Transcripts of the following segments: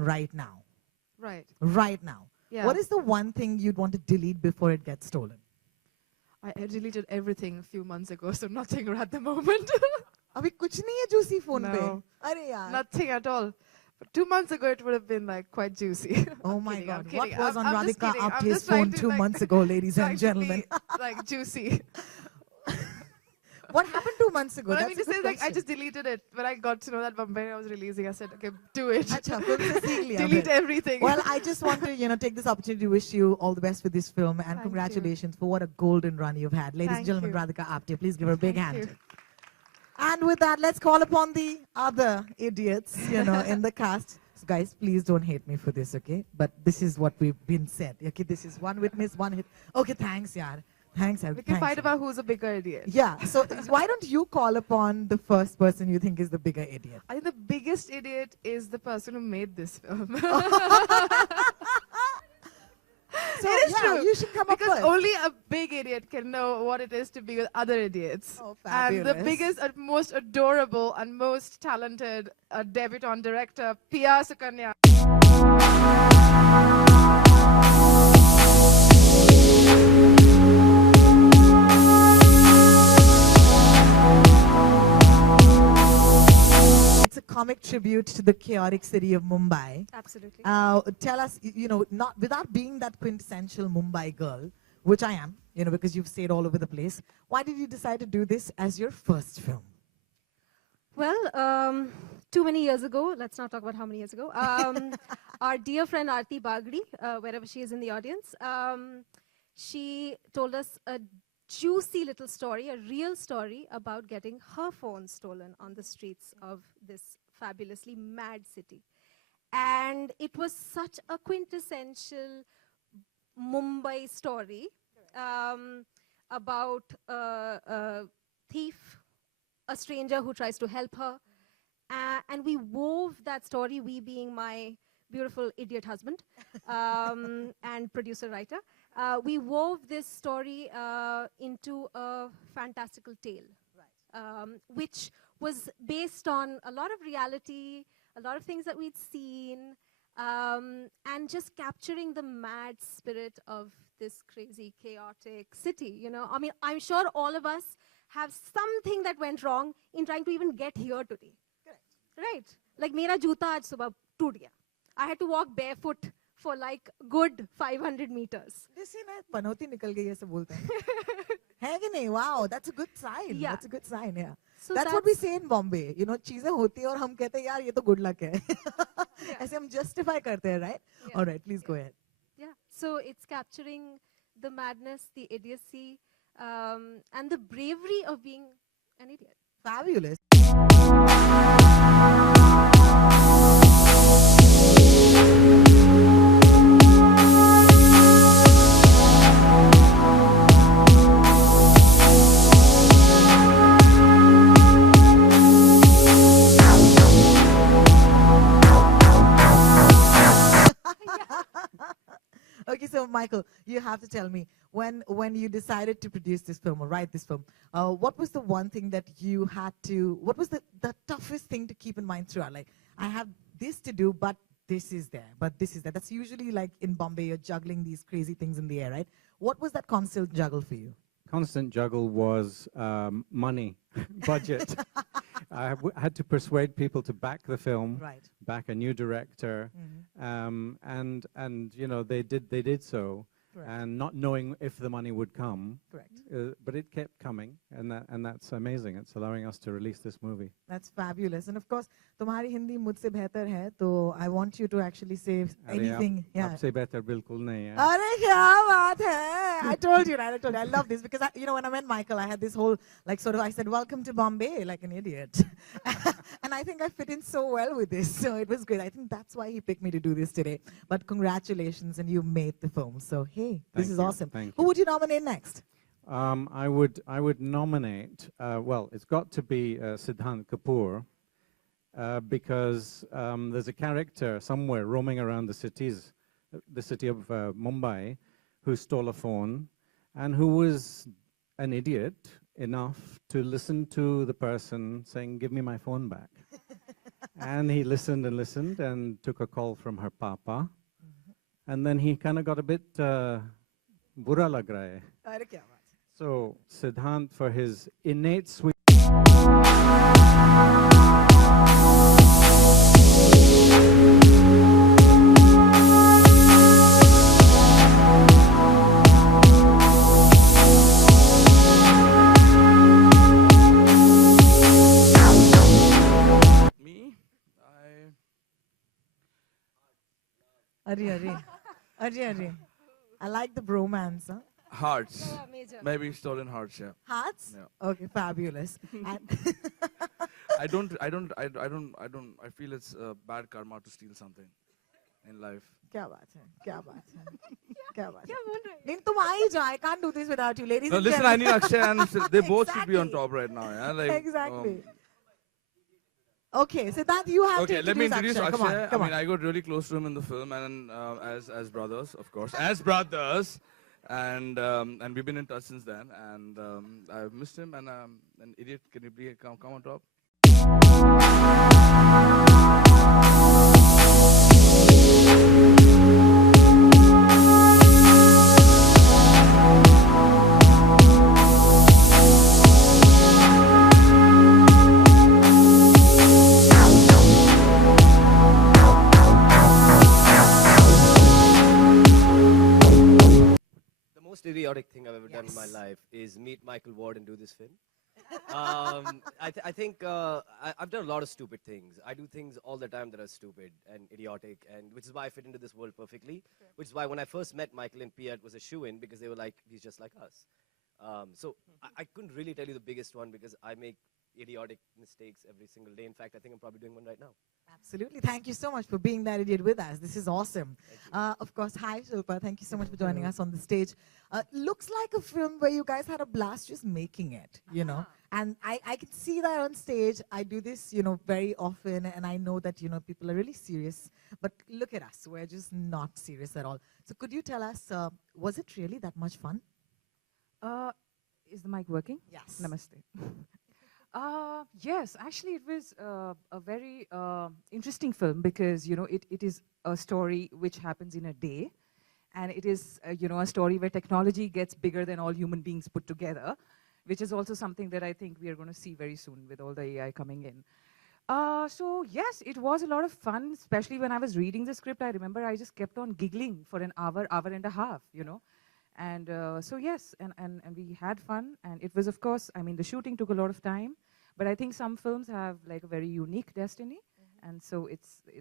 stolen right now. Right. Right now. Yeah. What is the one thing you'd want to delete before it gets stolen? I deleted everything a few months ago, so nothing at the moment. अभी कुछ नहीं है juicy phone पे. No. अरे यार. Nothing at all. But 2 months ago, it would have been like quite juicy. Oh I'm my kidding, God. I'm What kidding. was on I'm just Radhika kidding. I'm Apte's just trying phone to, 2 like, months ago, ladies trying and to gentlemen? be, like juicy. What happened 2 months ago? What I That's mean a to say good is, like, I question. just deleted it. When I got to know that Bombairiya was releasing, I said, okay, do it. अच्छा, film से सीख लिया Delete फिर. everything. Well, I just want to, take this opportunity to wish you all the best with this film and Thank congratulations for what a golden run you've had. Ladies and Thank gentlemen, you. Radhika Apte, please give her a big Thank hand. you. And with that, let's call upon the other idiots, in the cast. So guys, please don't hate me for this, okay? But this is what we've been said. Okay, this is one witness, one hit. Okay, thanks, yaar. Thanks, We can fight about who's a bigger idiot. Yeah, so why don't you call upon the first person you think is the bigger idiot? I think the biggest idiot is the person who made this film. So, it is true. You should come up Because first. only a big idiot can know what it is to be with other idiots. Oh, and the fabulous. biggest and most adorable and most talented debutante director, Pia Sukanya. It's a comic tribute to the chaotic city of Mumbai. Absolutely. Tell us, not without being that quintessential Mumbai girl, which I am, because you've stayed all over the place. Why did you decide to do this as your first film? Well, too many years ago, let's not talk about how many years ago, our dear friend Aarti Bagri, wherever she is in the audience, she told us a juicy little story, a real story about getting her phone stolen on the streets of this fabulously mad city. And it was such a quintessential Mumbai story about a thief, a stranger who tries to help her. And we wove that story, we being my beautiful idiot husband and producer-writer. We wove this story into a fantastical tale, which was based on a lot of reality, a lot of things that we'd seen, and just capturing the mad spirit of this crazy, chaotic city, I mean, I'm sure all of us have something that went wrong in trying to even get here today. Correct. Right? Like, mera juta aaj subah toot gaya. I had to walk barefoot for like good 500 meters. This is panoti nikal gayi aise bolte hain. Hai ki nahi? Wow, that's a good sign. Yeah. That's a good sign, yeah. So that's what we say in Bombay. चीजें होती हैं और हम कहते हैं यार ये तो good luck है. ऐसे हम justify करते हैं, right? Yeah. All right, please go ahead. Yeah. So it's capturing the madness, the idiocy, and the bravery of being an idiot. Fabulous. Okay, so Michael, you have to tell me, when you decided to produce this film or write this film, what was the one thing that you had to, what was the toughest thing to keep in mind throughout? Like, I have this to do, but this is there, but this is there. That's usually like in Bombay, you're juggling these crazy things in the air, right? What was that constant juggle for you? Constant juggle was money, budget. I had to persuade people to back the film, Right. back a new director, and they did so, Correct. and not knowing if the money would come. Correct. But it kept coming, and that's amazing. It's allowing us to release this movie. That's fabulous. And of course, तुम्हारी हिंदी मुझसे बेहतर है, तो I want you to actually say anything. Yeah. आपसे बेहतर बिल्कुल नहीं है. अरे क्या बात है? I told you, right? I told you. I love this because when I met Michael, I had this whole I said, "Welcome to Bombay," like an idiot, and I think I fit in so well with this. So it was great. I think that's why he picked me to do this today. But congratulations, and you made the film. So hey, this Thank is you. awesome. Thank Who would you nominate next? I would nominate. Well, it's got to be Siddhanth Kapoor. Because there's a character somewhere roaming around the city of Mumbai, who stole a phone and who was an idiot enough to listen to the person saying, "Give me my phone back." And he listened and listened and took a call from her papa. And then he kind of got a bit bura lag raha hai. अरे क्या बात है. So Siddhanth, for his innate sweet. Arre. I like the bromance, huh? Hearts. Yeah, major. Maybe stolen hearts, yeah. Hearts? Yeah. Okay, fabulous. And I feel it's bad karma to steal something in life. क्या बात है, क्या बात है, क्या बात है. क्या बोल रहे हैं? नहीं तुम आ ही जाओ. I can't do this without you, ladies No, and listen, I gentlemen. need Akshay and they both should be on Exactly. top right now, yeah? Like, Exactly. Okay, so that you have Okay, to let me introduce Akshay. Akshay. Come I on. mean, I got really close to him in the film, and as brothers, of course, as brothers, and we've been in touch since then. And I've missed him, and an idiot. Can you please come on top? The most idiotic thing I've ever done in my Yes. life is meet Michael Ward and do this film. I think I've done a lot of stupid things. I do things all the time that are stupid and idiotic, and which is why I fit into this world perfectly. Which is why when I first met Michael and Pia, it was a shoe-in because they were like, he's just like us. So I couldn't really tell you the biggest one because I make idiotic mistakes every single day. In fact, I think I'm probably doing one right now. Absolutely. Thank you so much for being that idiot with us. This is awesome. Of course, hi Shilpa. Thank you so much for joining us on the stage. Looks like a film where you guys had a blast just making it, you know. And I can see that on stage. I do this, you know, very often, and I know that, you know, people are really serious. But look at us. We're just not serious at all. So could you tell us, was it really that much fun? Is the mic working? Yes. Namaste. Yes, actually it was a very interesting film because, you know, it is a story which happens in a day. And it is, you know, a story where technology gets bigger than all human beings put together, which is also something that I think we are going to see very soon with all the AI coming in. So yes, it was a lot of fun, especially when I was reading the script. I remember I just kept on giggling for an hour and a half, you know. And so yes, and we had fun. And it was, of course, I mean, the shooting took a lot of time. But I think some films have like a very unique destiny. And so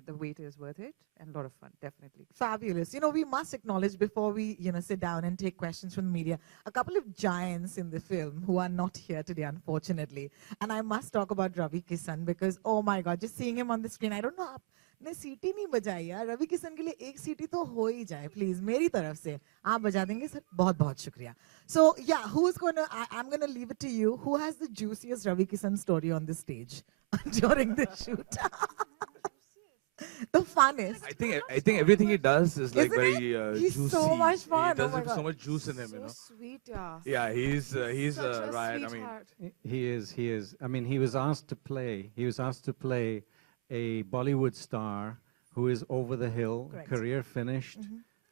the wait is worth it, and a lot of fun, definitely. Fabulous. You know, we must acknowledge before we, you know, sit down and take questions from the media, a couple of giants in the film who are not here today, unfortunately. And I must talk about Ravi Kishan because, oh my God, just seeing him on the screen, I don't know, आपने सीटी नहीं बजाई यार. रवि किशन के लिए एक सीटी तो हो ही जाए, please, मेरी तरफ से. आप बजा देंगे सर, बहुत बहुत शुक्रिया. So yeah, I'm gonna leave it to you. Who has the juiciest Ravi Kishan story on the stage during the shoot? The funnest. I think everything he does is like Isn't very He's juicy. so much fun. He does Oh my have so God. much juice in him, you know. Sweet, yeah. Yeah, he's Such a right. I mean, sweetheart. He is. I mean, he was asked to play a Bollywood star who is over the hill, Correct. career finished,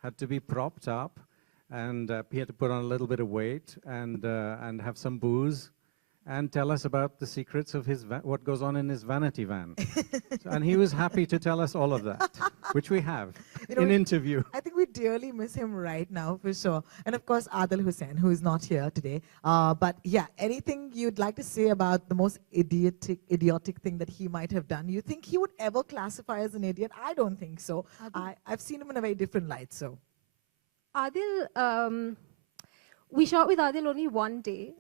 had to be propped up, and he had to put on a little bit of weight and have some booze, and tell us about the secrets of what goes on in his vanity van. And he was happy to tell us all of that, which we have You know, in interview. I think we dearly miss him right now, for sure. And of course, Adil Hussain, who is not here today. But yeah, anything you'd like to say about the most idiotic thing that he might have done? You think he would ever classify as an idiot? I don't think so. I've seen him in a very different light, so. Adil, we shot with Adil only one day.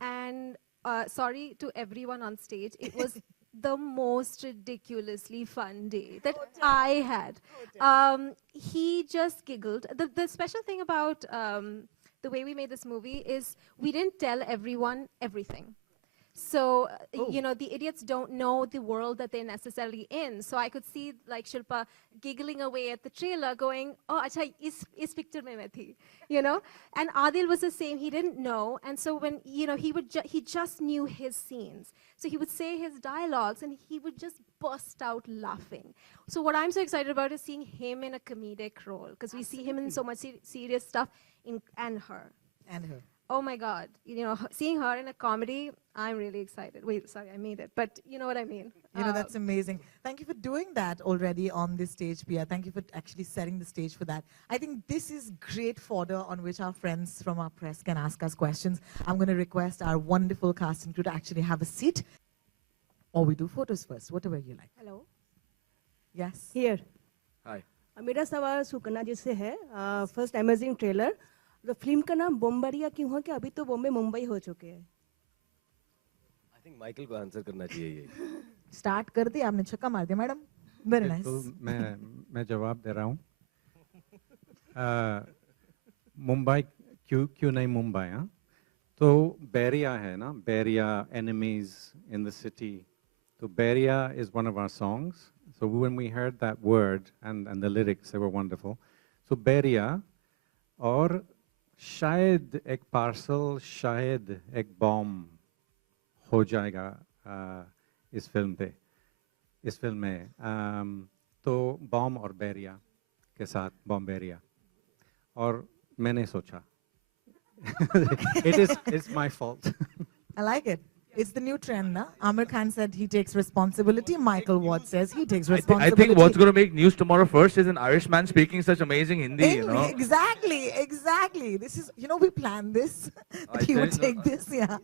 And sorry to everyone on stage, it was the most ridiculously fun day that I had. He just giggled. The special thing about the way we made this movie is we didn't tell everyone everything. So, you know, the idiots don't know the world that they're necessarily in. So I could see like Shilpa giggling away at the trailer going, oh, acha, is picture mein main thi, you know? And Adil was the same, he didn't know. And so when, you know, he just knew his scenes. So he would say his dialogues and he would just burst out laughing. So what I'm so excited about is seeing him in a comedic role, because we see him in so much serious stuff, and her. And her. Oh my God, seeing her in a comedy, I'm really excited. Wait, sorry, I made it, but you know what I mean. That's amazing. Thank you for doing that already on this stage, Pia. Thank you for actually setting the stage for that. I think this is great fodder on which our friends from our press can ask us questions. I'm going to request our wonderful casting crew to actually have a seat. Or we do photos first, whatever you like. Hello Yes. Here Hi. मेरा सवाल सुकन्या जी से है first amazing trailer the film का नाम बॉम्बरिया क्यों है कि अभी तो बॉम्बे मुंबई हो चुके हैं I think माइकल को आंसर करना चाहिए ये स्टार्ट कर दिया आपने छक्का मार दिया मैडम वेरी नाइस बिल्कुल मैं जवाब दे रहा हूँ मुंबई क्यों नहीं मुंबई हाँ तो बैरिया है ना Bairiya enemies in the city so Bairia is one of our songs so when we heard that word and the lyrics they were wonderful so Bairia और शायद एक पार्सल शायद एक बॉम्ब हो जाएगा इस फिल्म में तो बॉम्ब और बैरिया के साथ बॉम्बेरिया और मैंने सोचा it's my fault. I like it. It's the new trend, na? Amir Khan said he takes responsibility. Michael Watt says he takes I responsibility. think what's going to make news tomorrow first is an Irishman speaking such amazing Hindi, you know. Exactly. This is, we planned this. I He would didn't take know. this, yeah.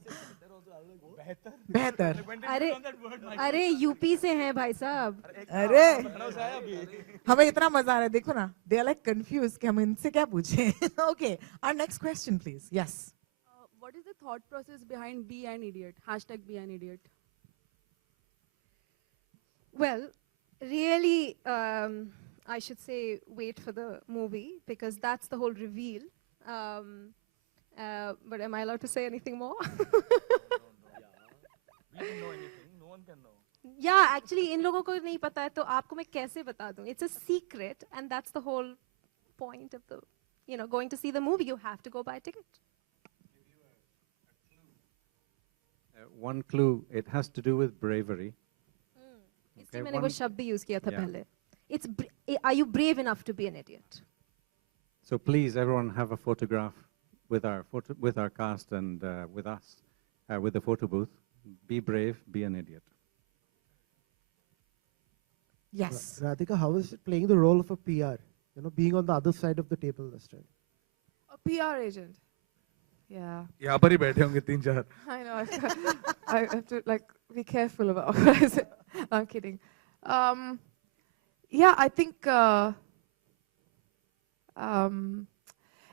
बेहतर अरे UP से हैं भाई साहब अरे हमें इतना मजा आ रहा है देखो ना they are like confused कि हम इनसे क्या पूछें okay our next question please yes What is the thought process behind be an idiot? Hashtag be an idiot. Well, really, I should say wait for the movie because that's the whole reveal. But am I allowed to say anything more? We don't know anything. No one can know. Yeah, actually, इन लोगों को नहीं पता है तो आपको मैं कैसे बता दूँ? It's a secret, and that's the whole point of the, going to see the movie. You have to go buy a ticket. One clue, it has to do with bravery. इसलिए मैंने वो शब्द भी use किया था Yeah. पहले. Are you brave enough to be an idiot? So please, everyone, have a photograph with our cast and with us, with the photo booth. Be brave, be an idiot. yes Radhika, how is it playing the role of a PR? Being on the other side of the table this time. A PR agent. Yeah. यहाँ पर ही बैठे होंगे 3-4. I know. I have to be careful about what I say. I'm kidding. Yeah, I think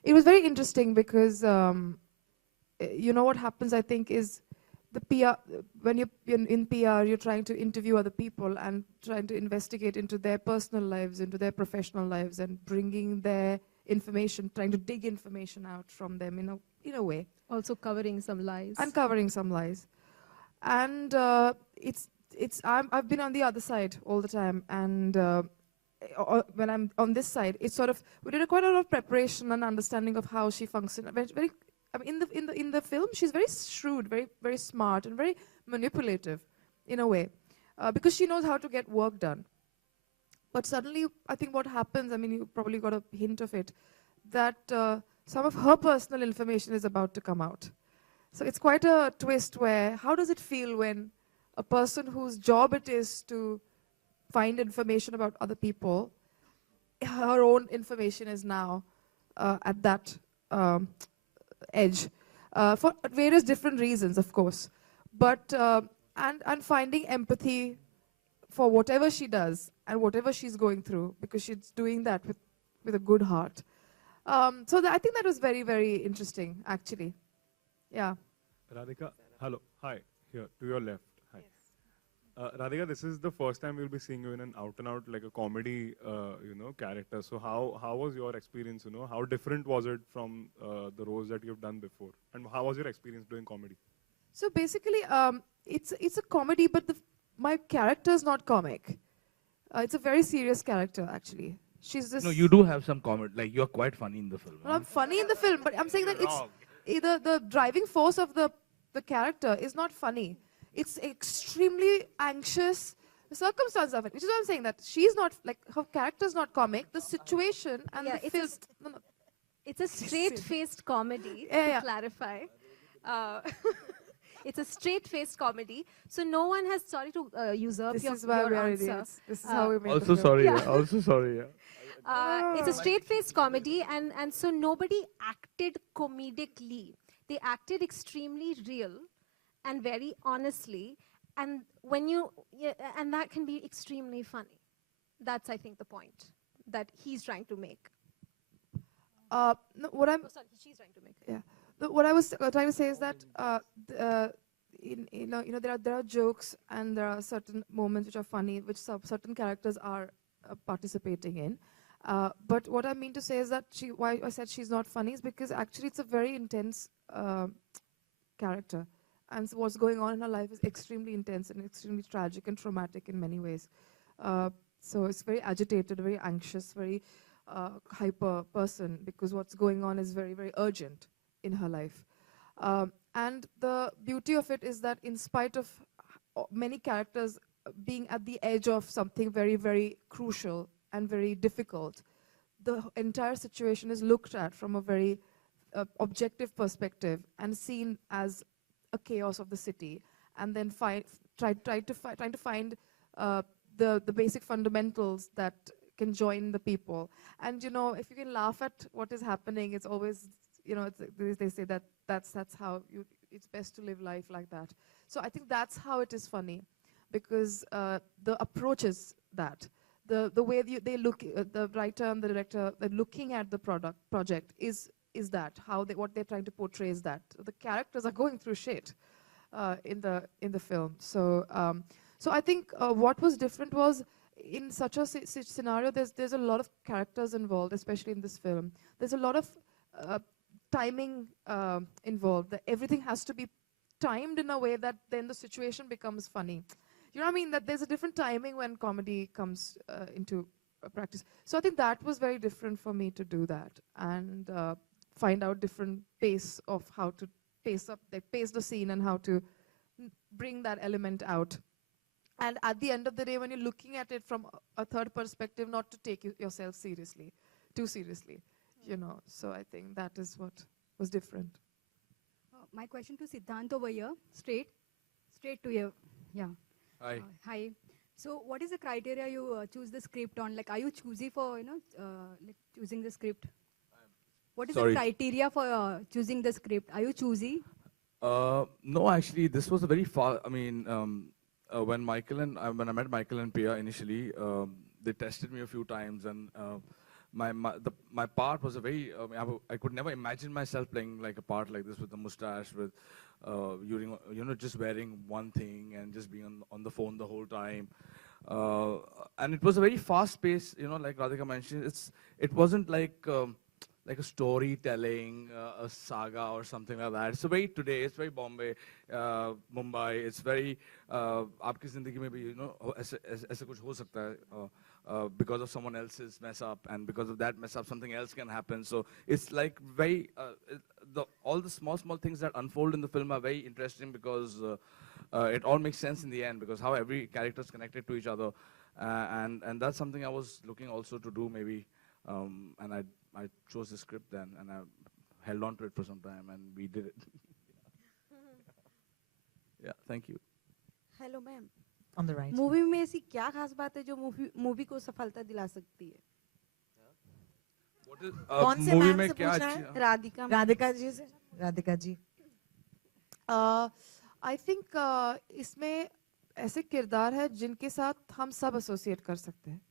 it was very interesting because what happens, I think, is the PR. When you're in PR, you're trying to interview other people and trying to investigate into their personal lives, into their professional lives, and bringing their information, trying to dig information out from them in a way. Also covering some lies. Uncovering some lies. And I've been on the other side all the time, and when I'm on this side, it's sort of, we did quite a lot of preparation and understanding of how she functions. In the film, she's very shrewd, very, very smart, and very manipulative in a way, because she knows how to get work done. But suddenly, I think what happens, you probably got a hint of it, that some of her personal information is about to come out. So it's quite a twist where, how does it feel when a person whose job it is to find information about other people, her own information is now at that edge, for various different reasons, of course. But, and finding empathy for whatever she does and whatever she's going through, because she's doing that with a good heart. So I think that was very, very interesting, actually. Yeah. Radhika, hello. Hi. Here, to your left. Hi. Radhika, this is the first time we'll be seeing you in an out-and-out, like a comedy, character. So how was your experience, How different was it from the roles that you've done before? And how was your experience doing comedy? So basically, it's a comedy, but my character is not comic. It's a very serious character, actually. She's this. No, you do have some comment. Like, you're quite funny in the film. Well, I'm funny in the film, but I'm saying that it's either the driving force of the character is not funny. It's extremely anxious, The circumstances of it, which is what I'm saying, that she's not, like, her character's not comic, the situation and Yeah, the it's a film. st- It's a straight-faced comedy, Yeah, to yeah. clarify. Uh, it's a straight-faced comedy, so no one has, sorry to usurp This your, is why your we are answer. idiots. This is how we make Also the film. sorry. Yeah. Yeah. Also sorry. Yeah. It's a straight-faced comedy, and so nobody acted comedically. They acted extremely real and very honestly, and and that can be extremely funny. That's, I think, the point that he's trying to make. No, what I'm Oh, sorry, she's trying to make. Yeah. What I was trying to say is that there are jokes and there are certain moments which are funny, which certain characters are participating in. But what I mean to say is that why I said she's not funny is because actually it's a very intense character, and so what's going on in her life is extremely intense and extremely tragic and traumatic in many ways. So it's very agitated, very anxious, very hyper person, because what's going on is very, very urgent in her life. And the beauty of it is that in spite of many characters being at the edge of something very, very crucial and very difficult, the entire situation is looked at from a very objective perspective and seen as a chaos of the city, and then trying to find the basic fundamentals that can join the people. And if you can laugh at what is happening, it's always, they say that that's how it's best to live life like that. So I think that's how it is funny, because the approach is that. The way they look, the writer and the director, they're looking at the project is that, what they're trying to portray is that. The characters are going through shit in the film. So I think what was different was, in such a scenario, there's a lot of characters involved, especially in this film. There's a lot of timing involved. That everything has to be timed in a way that then the situation becomes funny. You know what I mean? That there's a different timing when comedy comes into practice. So I think that was very different for me to do that and find out different pace of how to pace the scene and how to bring that element out. And at the end of the day, when you're looking at it from a third perspective, not to take yourself too seriously, So I think that is what was different. My question to Siddhanth over here, straight to you. Yeah. Hi. Hi. So what is the criteria you choose the script on? Like, are you choosy for, like choosing the script? What is the criteria for choosing the script? Are you choosy? No, actually, this was a very far. I mean, when I met Michael and Pia initially, they tested me a few times, and my part was a very. I could never imagine myself playing like a part like this with a mustache, with just wearing one thing and just being on the phone the whole time. And it was a very fast pace. Like Radhika mentioned, it wasn't like a storytelling, a saga or something like that. It's very today. It's very Mumbai. It's very आपकी जिंदगी में भी ऐसे कुछ हो सकता है because of someone else's mess up, and because of that mess up something else can happen. So it's like very all the small things that unfold in the film are very interesting, because it all makes sense in the end, because how every character is connected to each other, and that's something I was looking also to do maybe, and I chose the script then, and I held on to it for some time, and we did it. Yeah, thank you. Hello ma'am, On the right. Movie में ऐसी क्या खास बात है जो movie को सफलता दिला सकती है? कौन से मूवी मैम में से क्या पूछना है? राधिका जी से। राधिका जी। I think इसमें ऐसे किरदार है जिनके साथ हम सब एसोसिएट कर सकते हैं।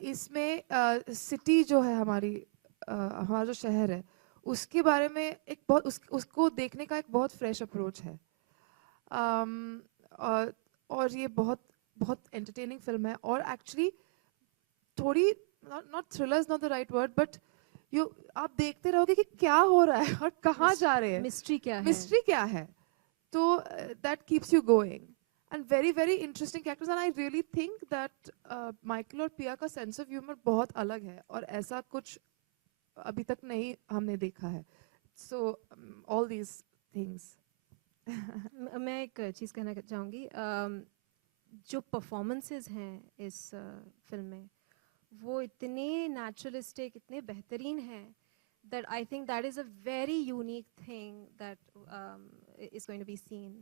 इसमें सिटी जो है हमारा जो शहर है, उसके बारे में एक बहुत उसको देखने का एक बहुत फ्रेश अप्रोच है। और ये बहुत एंटरटेनिंग फिल्म है, और एक्चुअली थोड़ी not thriller is not the right word, but आप देखते रहोगे कि क्या हो रहा है और कहाँ जा रहे हैं, मिस्ट्री क्या है, तो that keeps you going, and very very interesting characters, and I really think that Michael और पिया का सेंस ऑफ ह्यूमर बहुत अलग है, और ऐसा कुछ अभी तक नहीं हमने देखा है। So all these things. मैं एक चीज़ कहना चाहूँगी। जो performances हैं इस film में वो इतने naturalistic, इतने बेहतरीन हैं that I think that is a very unique thing that is going to be seen.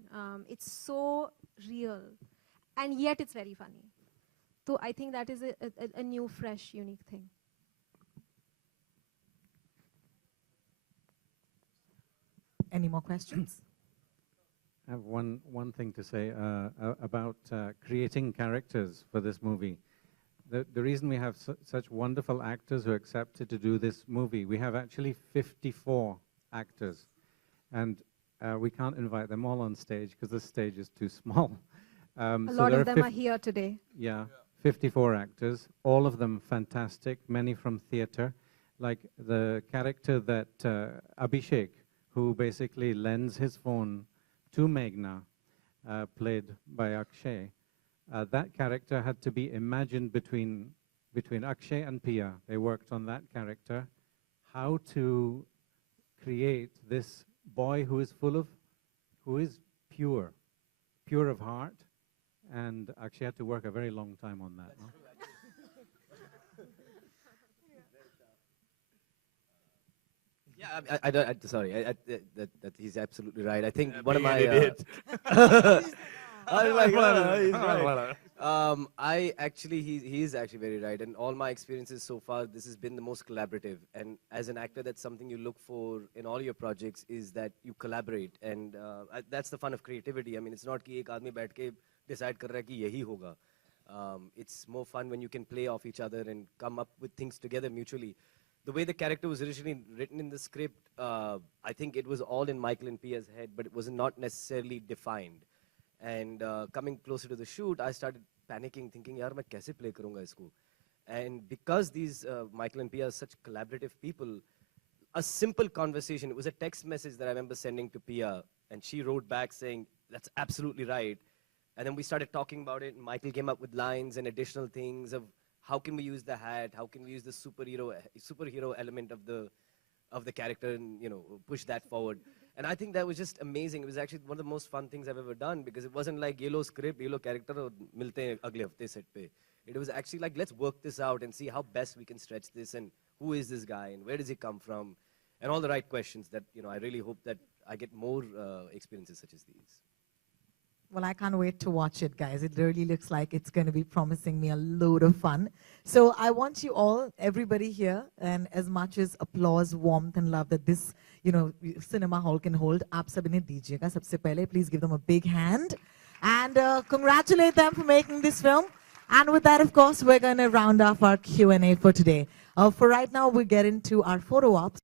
It's so real, and yet it's very funny. So I think that is a new, fresh, unique thing. Any more questions? I have one thing to say about creating characters for this movie. The reason we have such wonderful actors who accepted to do this movie, we have actually 54 actors, and we can't invite them all on stage because the stage is too small. A lot of them are here today. Yeah, 54 actors, all of them fantastic, many from theatre. Like the character that Abhishek, who basically lends his phone to Meghna, played by Akshay. That character had to be imagined between Akshay and Pia. They worked on that character. How to create this boy who is pure of heart, and Akshay had to work a very long time on that. No? Yeah, sorry, that he's absolutely right. I think one of my... I was like, he's right. He's actually very right. And all my experiences so far, this has been the most collaborative. And as an actor, that's something you look for in all your projects, is that you collaborate. And that's the fun of creativity. I mean, it's not कि एक आदमी बैठ के decide कर रहा है कि यही होगा. It's more fun when you can play off each other and come up with things together mutually. The way the character was originally written in the script, I think it was all in Michael and Pia's head, but it was not necessarily defined. And coming closer to the shoot, I started panicking, thinking, yaar, main kaise play karunga isko? And because these Michael and Pia are such collaborative people, a simple conversation, it was a text message that I remember sending to Pia, and she wrote back saying, that's absolutely right. And then we started talking about it, and Michael came up with lines and additional things of how can we use the hat, how can we use the superhero element of the character and, you know, push that forward. And I think that was just amazing. It was actually one of the most fun things I've ever done, because it wasn't like yellow script, yellow character, aur milte hain agle hafte set pe. It was actually like, let's work this out and see how best we can stretch this, and who is this guy and where does he come from, and all the right questions that, you know, I really hope that I get more experiences such as these. Well, I can't wait to watch it, guys. It really looks like it's going to be promising me a load of fun. So I want you all, everybody here, and as much as applause, warmth, and love that this, you know, cinema hall can hold, aap sab inhe dijiyega. Sabse pehle, please give them a big hand and congratulate them for making this film. And with that, of course, we're going to round off our Q&A for today. For right now, we get into our photo ops.